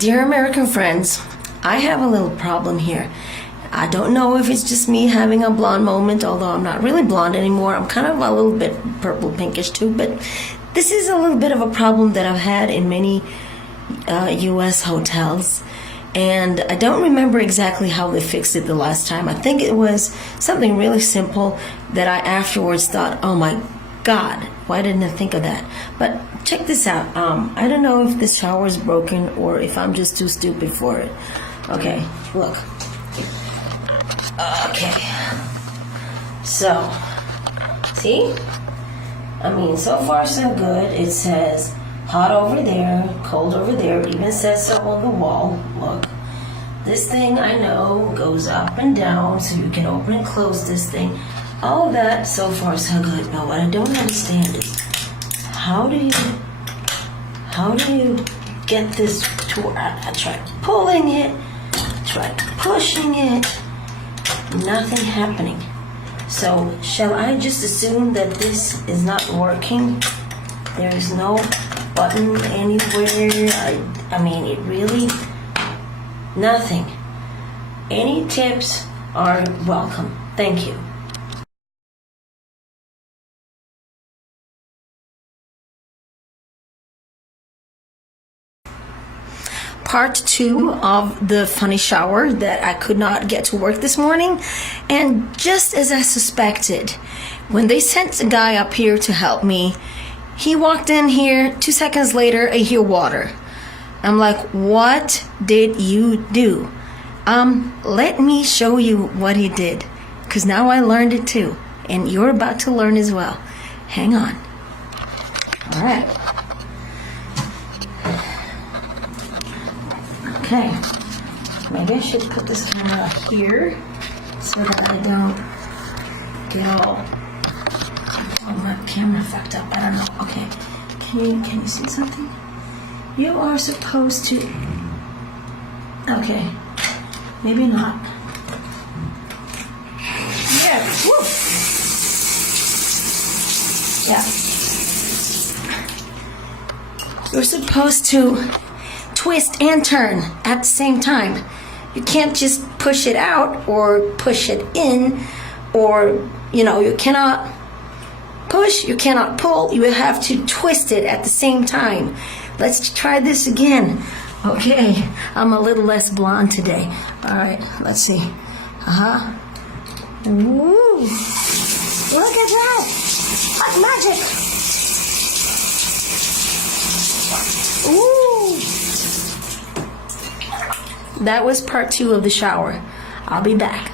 Dear American friends, I have a little problem here. I don't know if it's just me having a blonde moment, although I'm not really blonde anymore. I'm kind of a little bit purple pinkish too, but this is a little bit of a problem that I've had in many U.S. hotels. And I don't remember exactly how they fixed it the last time. I think it was something really simple that I afterwards thought, oh my God, why didn't I think of that? But check this out. I don't know if this shower is broken or if I'm just too stupid for it. Okay, look. Okay. So, see? I mean, so far so good. It says hot over there, cold over there. It even says so on the wall. Look. This thing, I know, goes up and down, so you can open and close this thing. All that, so far so good. But what I don't understand is, how do you get this to work? I tried pulling it, tried pushing it, nothing happening. So, shall I just assume that this is not working? There is no button anywhere. I mean, it really, nothing. Any tips are welcome. Thank you. Part 2 of the funny shower that I could not get to work this morning. And just as I suspected, when they sent a guy up here to help me, he walked in here, 2 seconds later, I hear water. I'm like, what did you do? Let me show you what he did, because now I learned it too, and you're about to learn as well. Hang on. All right. Okay, maybe I should put this camera here so that I don't get all my camera fucked up. I don't know. Okay, can you see something? You are supposed to. Okay, maybe not. Yeah. Woo. Yeah. You're supposed to twist and turn at the same time. You can't just push it out or push it in, or you cannot push, you cannot pull. You have to twist it at the same time. Let's try this again. Okay, I'm a little less blonde today. All right, let's see. Ooh, look at that! Hot magic. Ooh. That was part 2 of the shower. I'll be back.